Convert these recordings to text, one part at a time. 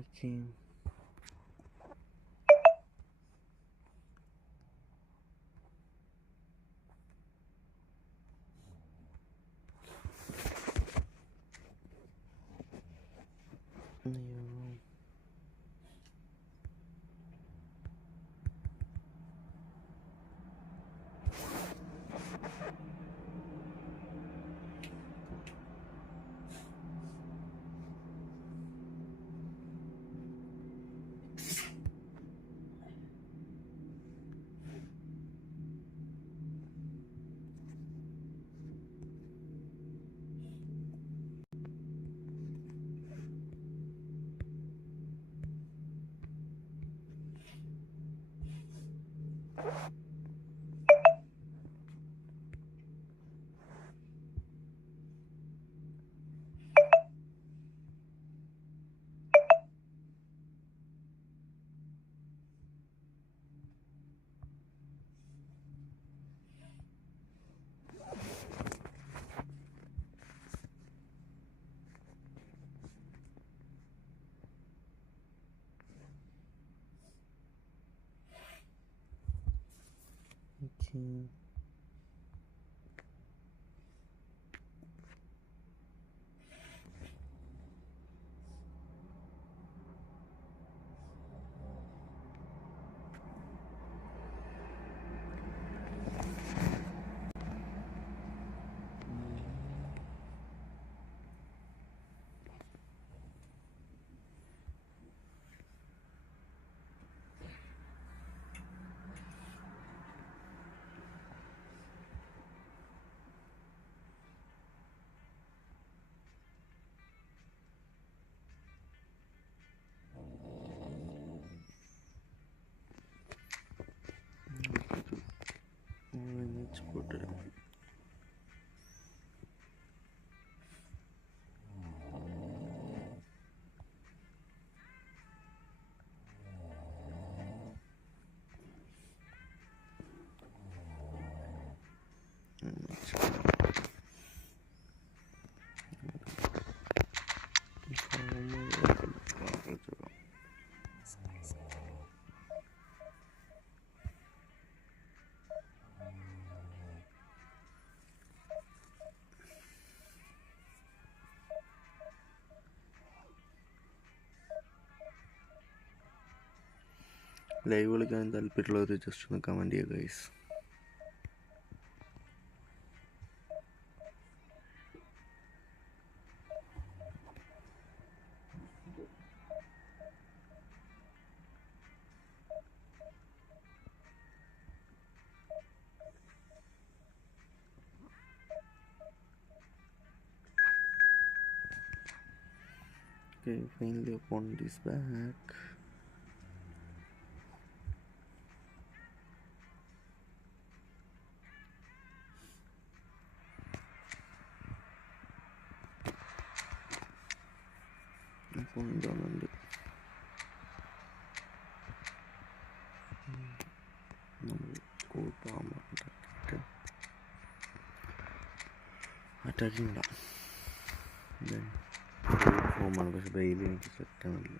Okay. Okay. Let's put it on. Live കളിക്കാൻ താല്പര്യമുള്ളവർ just ഒന്ന് കമൻറ്റ് ചെയ്യുക guys. Okay, finally opponent is back. Opponent downund. നമ്മൾ attacking ഇടാം. ഫോമാണ്, പക്ഷെ ബെയിൽ എനിക്ക് സെറ്റാണില്ല.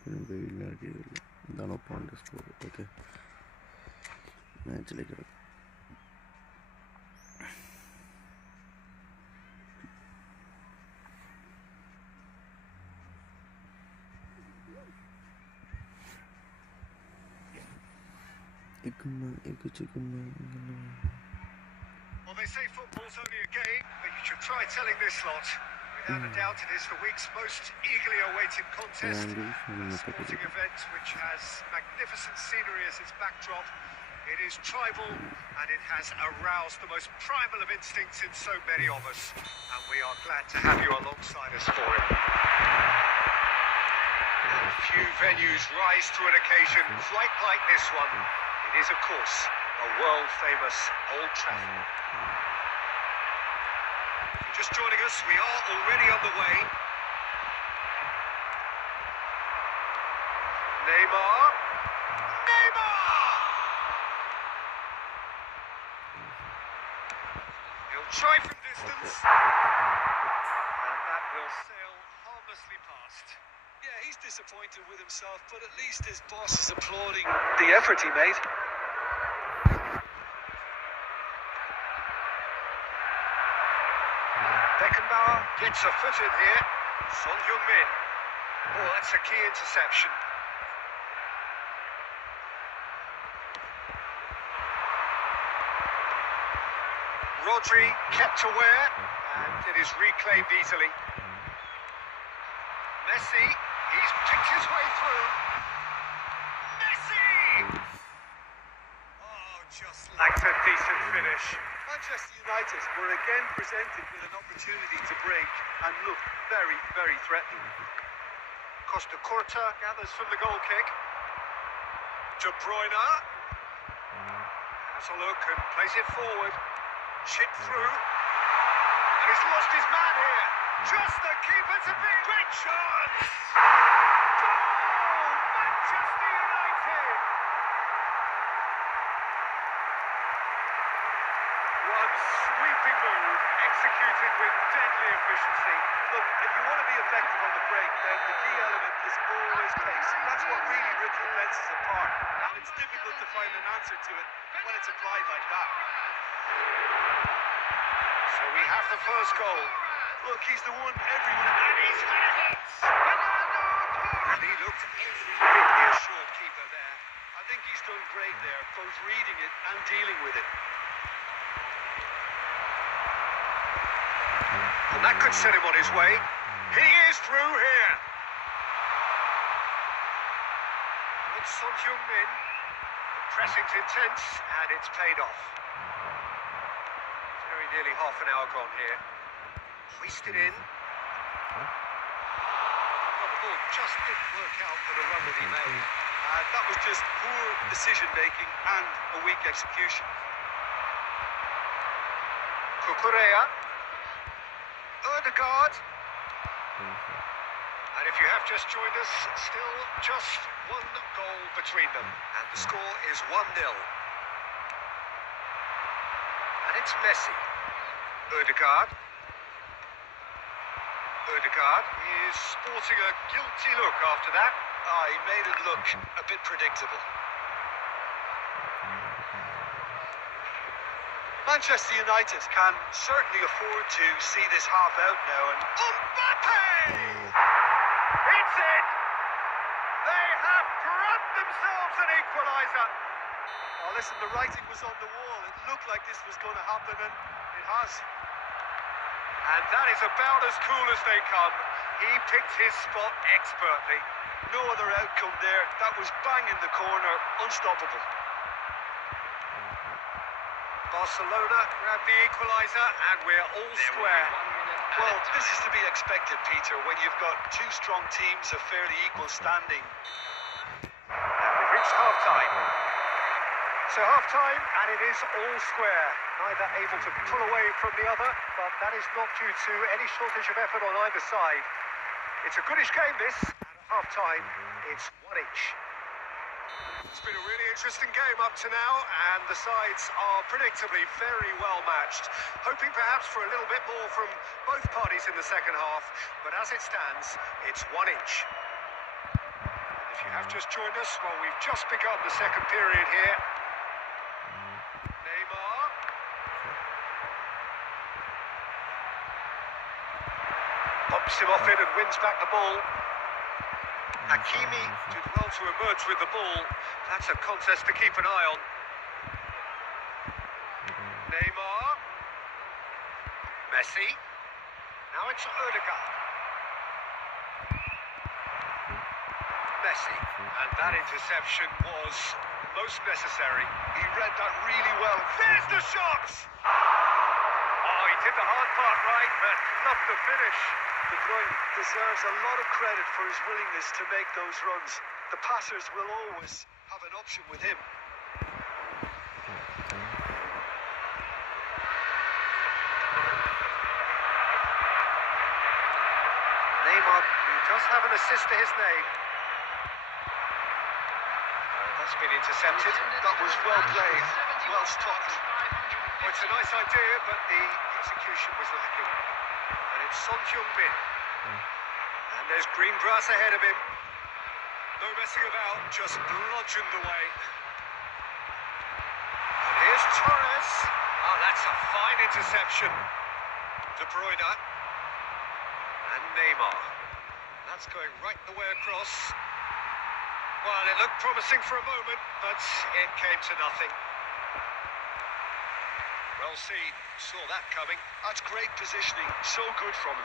പിന്നെ ബെയിലിനാക്കിയതില്ല. എന്താണ് ഒപ്പോണൻ്റെ സ്കോർ? ഓക്കെ, മാച്ചിലേക്ക് കിടക്കും. Well, they say football's only a game, but you should try telling this lot. Without a doubt, it is the week's most eagerly awaited contest. A sporting event which has magnificent scenery as its backdrop. It is tribal, and it has aroused the most primal of instincts in so many of us. And we are glad to have you alongside us for it. Few venues rise to an occasion quite like this one. It is, of course, a world-famous Old Trafford. Just joining us, we are already on the way. Neymar! He'll try from distance. And that will sail harmlessly past. Yeah, he's disappointed with himself, but at least his boss is applauding the effort he made. Beckenbauer gets a foot in here. Son Heung-min. Oh, that's a key interception. Rodri kept aware, and it is reclaimed easily. Messi, he's picked his way through. Messi! Oh, just like a decent finish. Manchester United were again presented with an opportunity to break and look very, very threatening. Costa Curta gathers from the goal kick. De Bruyne has a look and plays it forward. Chip through. And he's lost his man here. Just the keeper to beat. Great chance! Goal! Manchester United! One sweeping move, executed with deadly efficiency. Look, if you want to be effective on the break, then the key element is always pace. That's what really rips the fences apart. And it's difficult to find an answer to it when it's applied like that. So we have the first goal. Look, he's the one everyone... And he's had it! And he looked every bit the assured keeper there. I think he's done great there, both reading it and dealing with it. And that could set him on his way. He is through here. It's Son Heung-min. The pressing's intense, and it's paid off. Very nearly half an hour gone here. Hoisted in. Well, the ball just didn't work out for the run that he made. That was just poor decision-making and a weak execution. Cucurella. Ødegaard. And if you have just joined us, still just one goal between them. And the score is 1-0. And it's Messi. Ødegaard. Ødegaard is sporting a guilty look after that. He made it look a bit predictable. Manchester United can certainly afford to see this half out now, and Mbappe! It's in! They have grabbed themselves an equaliser. Oh, listen, the writing was on the wall. It looked like this was going to happen, and it has. And that is about as cool as they come. He picked his spot expertly. No other outcome there. That was bang in the corner, unstoppable. Barcelona grabbed the equaliser, and we're all square. Well, this is to be expected, Peter, when you've got two strong teams of fairly equal standing. And we've reached half-time. So half-time, and it is all square. Neither able to pull away from the other, but that is not due to any shortage of effort on either side. It's a goodish game, this. And at half-time, it's 1 each. It's been a really interesting game up to now, and the sides are predictably very well matched. Hoping perhaps for a little bit more from both parties in the second half, but as it stands, it's 1 each. If you have just joined us, well, we've just begun the second period here. Neymar. Pops him off in and wins back the ball. Hakimi did well to emerge with the ball. That's a contest to keep an eye on. Neymar. Messi. Now it's Odegaard. Messi. And that interception was most necessary. He read that really well. There's the shot! Oh, he did the hard part right, but not the finish. De Bruyne deserves a lot of credit for his willingness to make those runs. The passers will always have an option with him. Neymar, who does have an assist to his name. That's been intercepted. That was well played, well stopped. Well, it's a nice idea, but the execution was lacking. And it's Son Heung-min. And there's green grass ahead of him. No messing about, just bludgeoned away. And here's Torres. Oh, that's a fine interception. De Bruyne. And Neymar. That's going right the way across. Well, it looked promising for a moment, but it came to nothing. Well seen, saw that coming. That's great positioning, so good from him.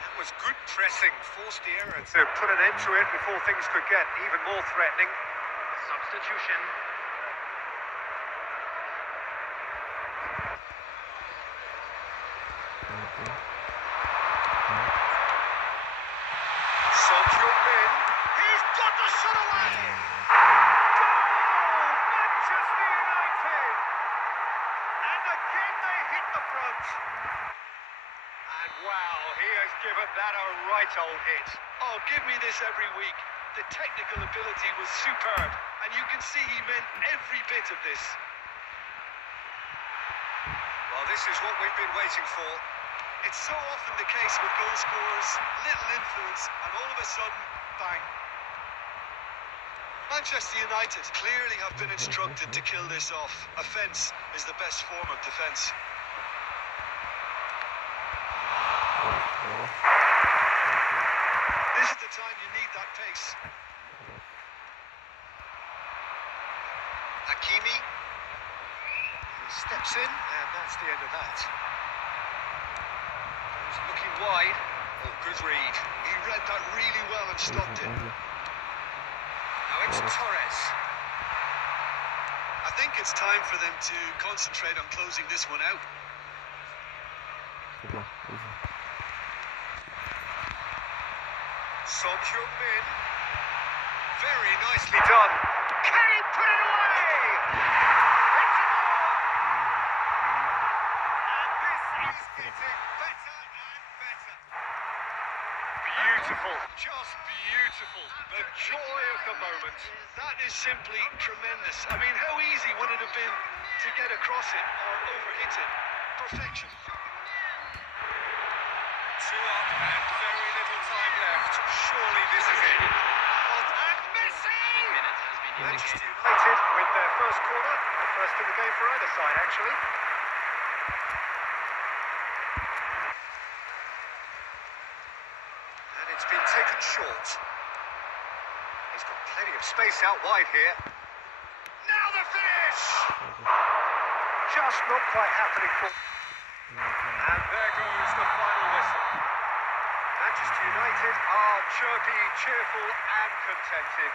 That was good pressing, forced the error to put an end to it before things could get even more threatening. Substitution. Son Heung-min, he's got the shot away! Goal! Manchester United! And again they hit the front. And wow, he has given that a right old hit. Oh, give me this every week. The technical ability was superb, and you can see he meant every bit of this. Well, this is what we've been waiting for. It's so often the case with goal scorers, little influence, and all of a sudden, bang. Manchester United clearly have been instructed to kill this off. Offence is the best form of defence. This is the time you need that pace. Hakimi. He steps in, and that's the end of that. He's looking wide. Oh, good read. He read that really well and stopped it. Now it's Torres. I think it's time for them to concentrate on closing this one out. Son Heung-min. Very nicely done. Can he put it away? It's a goal! And this is getting better and better. Beautiful. Just beautiful. The joy of the moment. That is simply tremendous. I mean, how easy would it have been to get across it or overhit it? Perfection. 2 up and very little time left. Surely this is it. And Messi! Manchester United with their first corner. The first in the game for either side, actually. And it's been taken short. He's got plenty of space out wide here. Now the finish! Just not quite happening for... And there goes the final whistle. Manchester United are chirpy, cheerful and contented.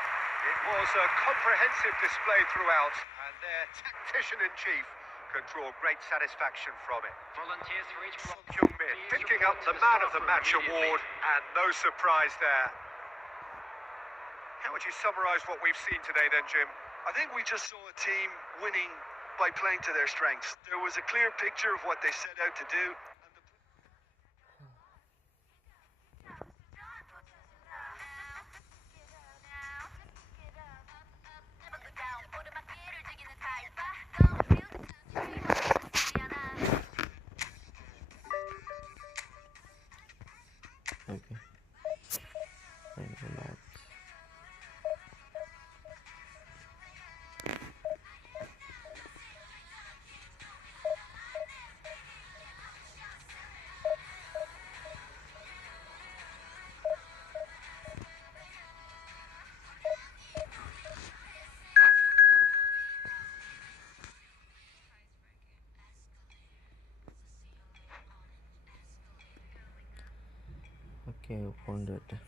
It was a comprehensive display throughout, and their tactician-in-chief can draw great satisfaction from it. Volunteers for each Son Heung-min picking up the Man of the Match award, and no surprise there. How would you summarise what we've seen today then, Jim? I think we just saw a team winning by playing to their strengths. There was a clear picture of what they set out to do. Okay. Thank you very much. Okay, open that.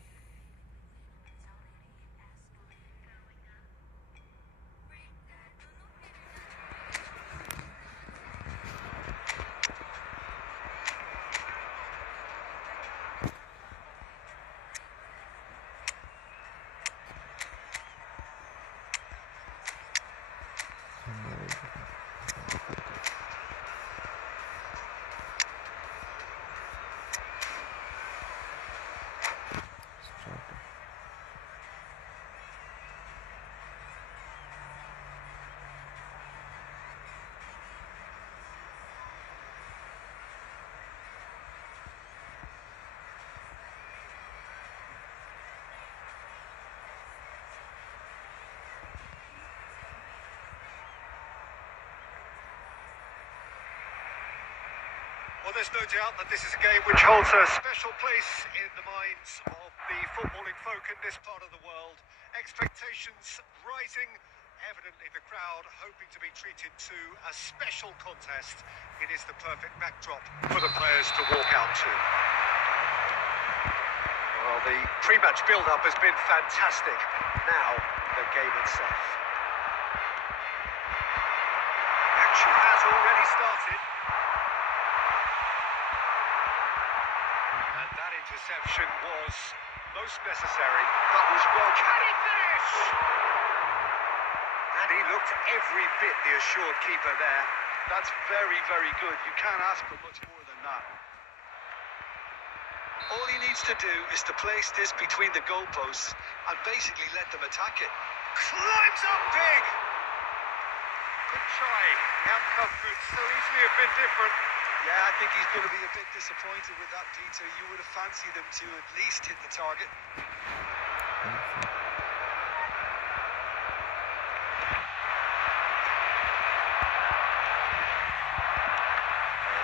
Well, there's no doubt that this is a game which holds a special place in the minds of the footballing folk in this part of the world. Expectations rising, evidently the crowd hoping to be treated to a special contest. It is the perfect backdrop for the players to walk out to. Well, the pre-match build-up has been fantastic. Now, the game itself. Action has already started. And that interception was most necessary. That was well. Can he finish? And he looked every bit the assured keeper there. That's very, very good. You can't ask for much more than that. All he needs to do is to place this between the goalposts and basically let them attack it. Climbs up big. Good try. The outcome could so easily have been different. Yeah, I think he's going to be a bit disappointed with that, Peter. You would have fancied him to at least hit the target.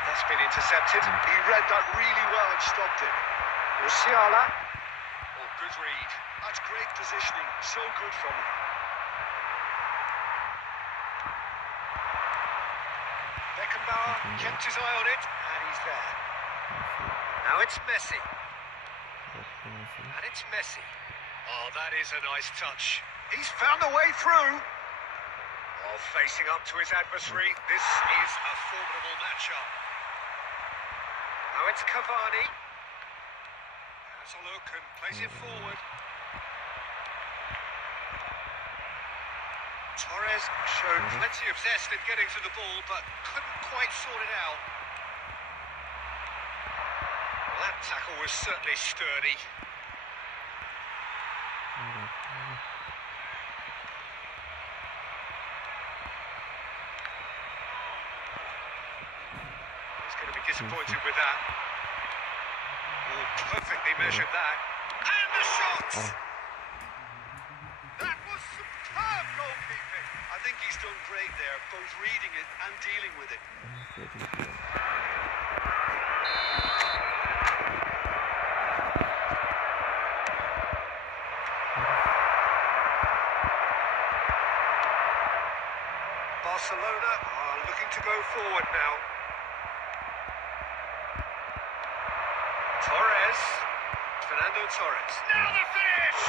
That's been intercepted. He read that really well and stopped it. Musiala. Oh, good read. That's great positioning. So good from him. Beckenbauer kept his eye on it, and he's there. Now it's Messi. And it's Messi. Oh, that is a nice touch. He's found a way through. Oh, facing up to his adversary. This is a formidable matchup. Now it's Cavani. Has a look and plays it forward. Torres showed plenty of zest in getting to the ball, but couldn't quite sort it out. Well, that tackle was certainly sturdy. He's going to be disappointed with that. Oh, perfectly measured that. And the shot! That was superb goalkeeping. I think he's done great there, both reading it and dealing with it. Barcelona are looking to go forward now. Torres. Fernando Torres. Now the finish!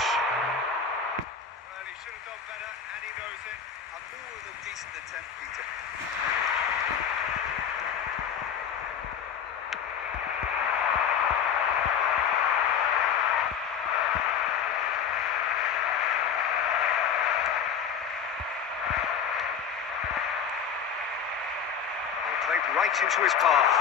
Well, he should have done better, and he knows it. A more than decent attempt, Peter. They played right into his path.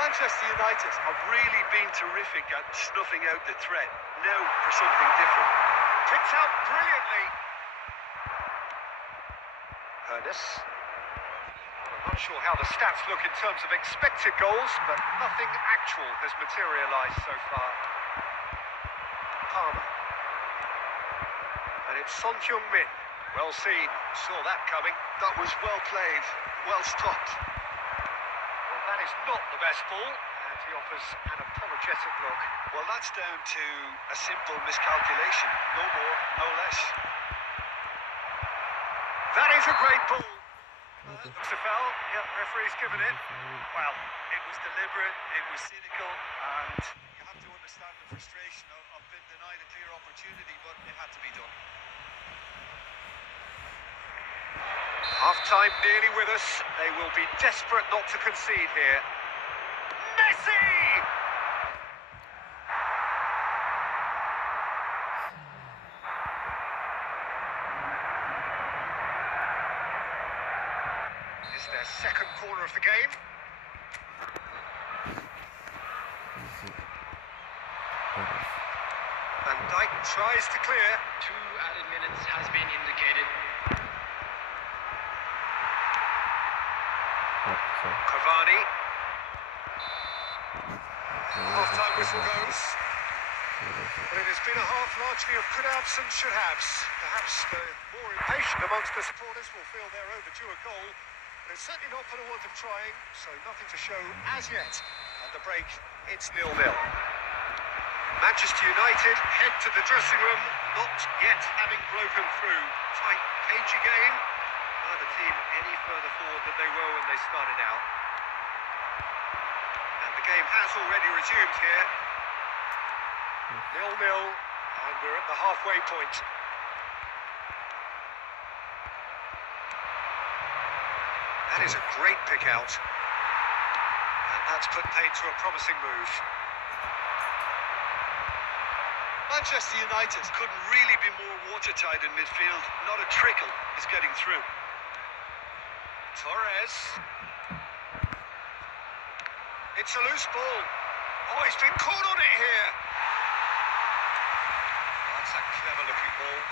Manchester United have really been terrific at snuffing out the threat. Now for something different. Picked out brilliantly. Ernest. I'm not sure how the stats look in terms of expected goals, but nothing actual has materialised so far. Palmer. And it's Son Heung-min. Well seen. Saw that coming. That was well played, well stopped. Well, that is not the best ball, and he offers an apologetic look. Well, that's down to a simple miscalculation. No more, no less. That is a great ball. Looks a foul. Yep, referee's given it. Well, it was the deliberate, it was cynical, and you have to understand the frustration of being denied a clear opportunity, but it had to be done. Half-time nearly with us. They will be desperate not to concede here. Messi! Is their second corner of the game. Van Dijk tries to clear. 2 added minutes has been indicated. Cavani. Half-time whistle goes. But it has been a half largely of could-haves and should-haves. Perhaps the more impatient amongst the supporters will feel they're overdue a goal. But it's certainly not for the want of trying, so nothing to show as yet. At the break, it's 0-0. Manchester United head to the dressing room, not yet having broken through. Tight, cagey game. Neither team any further forward than they were when they started out. And the game has already resumed here. 0-0, and we're at the halfway point. That is a great pick out. And that's put paid to a promising move. Manchester United couldn't really be more watertight in midfield. Not a trickle is getting through. Torres. It's a loose ball. Oh, he's been caught on it here. That's a clever looking ball.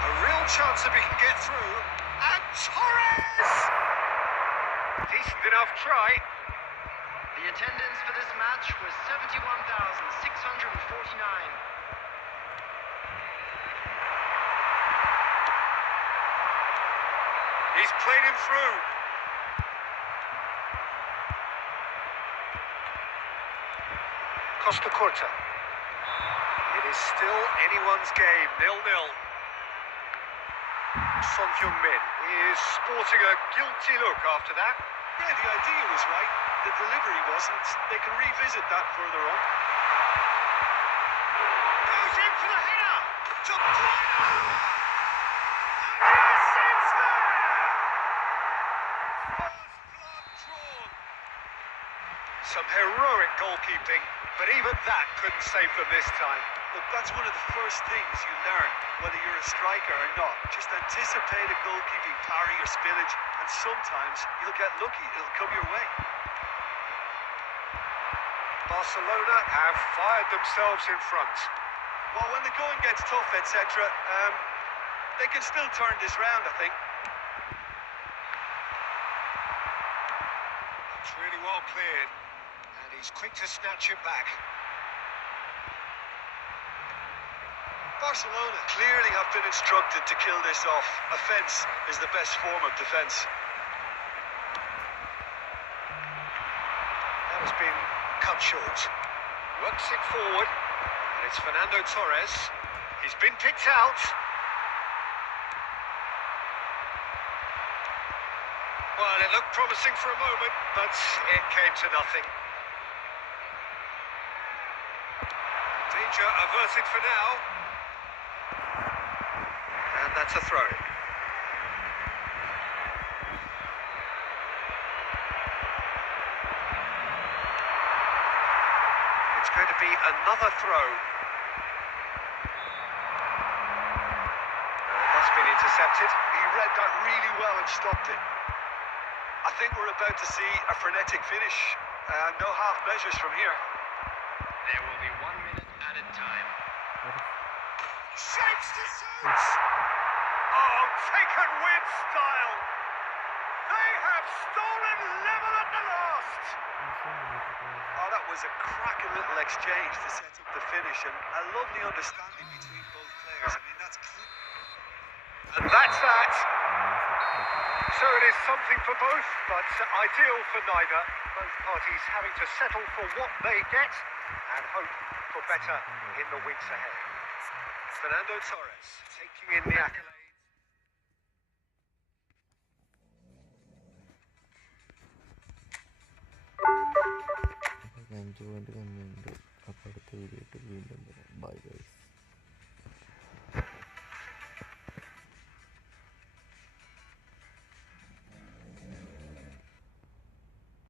A real chance if he can get through. And Torres! Decent enough try. The attendance for this match was 71,649. He's played him through. Costa Curta. It is still anyone's game, 0-0. Son Heung-min is sporting a guilty look after that. Yeah, the idea was right. The delivery wasn't. They can revisit that further on. Goes in for the header. To Bruyne. And yes, it's there. First blood drawn. Some heroic goalkeeping, but even that couldn't save them this time. Look, that's one of the first things you learn, whether you're a striker or not. Just anticipate a goalkeeping parry or spillage, and sometimes you'll get lucky. It'll come your way. Barcelona have fired themselves in front. Well, when the going gets tough, etc., they can still turn this round, I think. It's really well cleared, and he's quick to snatch it back. Barcelona clearly have been instructed to kill this off. Offence is the best form of defence. That has been cut short. Works it forward, and it's Fernando Torres. He's been picked out. Well, it looked promising for a moment, but it came to nothing. Danger averted for now. And that's a throw. It's going to be another throw. That's been intercepted. He read that really well and stopped it. I think we're about to see a frenetic finish. No half measures from here. There will be 1 minute added time. Shapes to suit! Oh, taken with style! They have stolen level at the last! Oh, that was a cracking little exchange to set up the finish, and a lovely understanding between both players. I mean, that's clear. And that's that. So it is something for both, but ideal for neither. Both parties having to settle for what they get and hope for better in the weeks ahead. Fernando Torres taking in the accolades. 5 point കമ്മിയുണ്ട്. അപ്പോൾ അടുത്ത video ആയിട്ട് വീണ്ടും വരാം. Bye guys.